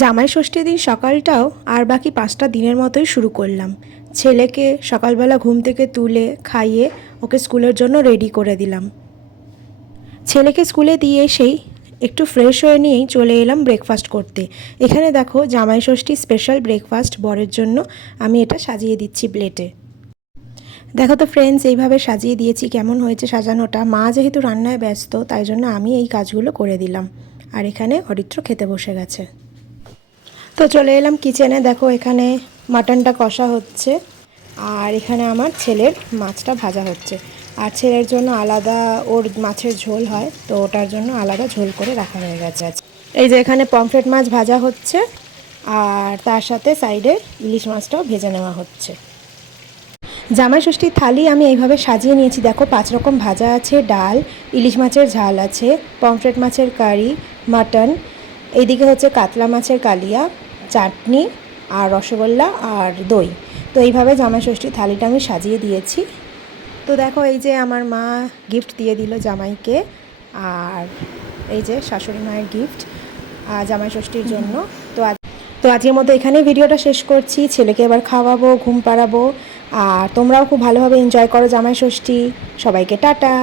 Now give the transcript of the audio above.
জামাই ষষ্ঠীর দিন সকালটাও আর বাকি 5টা দিনের মতোই শুরু করলাম। ছেলেকে সকালবেলা ঘুম থেকে তুলে খাইয়ে ওকে স্কুলের জন্য রেডি করে দিলাম। ছেলেকে স্কুলে দিয়ে এসেই একটু ফ্রেশ হয়ে নিয়েই চলে এলাম ব্রেকফাস্ট করতে। এখানে দেখো জামাই ষষ্ঠী স্পেশাল ব্রেকফাস্ট বরের জন্য আমি এটা সাজিয়ে দিচ্ছি প্লেটে। দেখো তো ফ্রেন্ডস, এইভাবে সাজিয়ে দিয়েছি। কেমন হয়েছে সাজানোটা? মা যেহেতু রান্নায় ব্যস্ত তাই জন্য আমি এই কাজগুলো করে দিলাম। আর এখানে অরিত্র খেতে বসে গেছে। তো চলে এলাম কিচেনে। দেখো এখানে মাটনটা কষা হচ্ছে আর এখানে আমার ছেলের মাছটা ভাজা হচ্ছে। আর ছেলের জন্য আলাদা ওর মাছের ঝোল হয়, তো ওটার জন্য আলাদা ঝোল করে রাখা হয়ে গেছে। এই যে এখানে পমফ্রেট মাছ ভাজা হচ্ছে আর তার সাথে সাইডে ইলিশ মাছটাও ভেজে নেওয়া হচ্ছে। জামাই ষষ্ঠীর থালি আমি এইভাবে সাজিয়ে নিয়েছি। দেখো 5 রকম ভাজা আছে, ডাল, ইলিশ মাছের ঝাল আছে, পমফ্রেট মাছের কারি, মাটন, এইদিকে হচ্ছে কাতলা মাছের কালিয়া, চাটনি আর রসগোল্লা আর দই। তো এইভাবে জামাই ষষ্ঠীর থালিটা আমি সাজিয়ে দিয়েছি। তো দেখো এই যে আমার মা গিফট দিয়ে দিল জামাইকে, আর এই যে শাশুড়ি মায়ের গিফট জামাই ষষ্ঠীর জন্য। তো আজকের মতো এখানেই ভিডিওটা শেষ করছি। ছেলেকে এবার খাওয়াবো, ঘুম পাড়াবো। আর তোমরাও খুব ভালোভাবে এনজয় করো জামাই ষষ্ঠী। সবাইকে টাটা।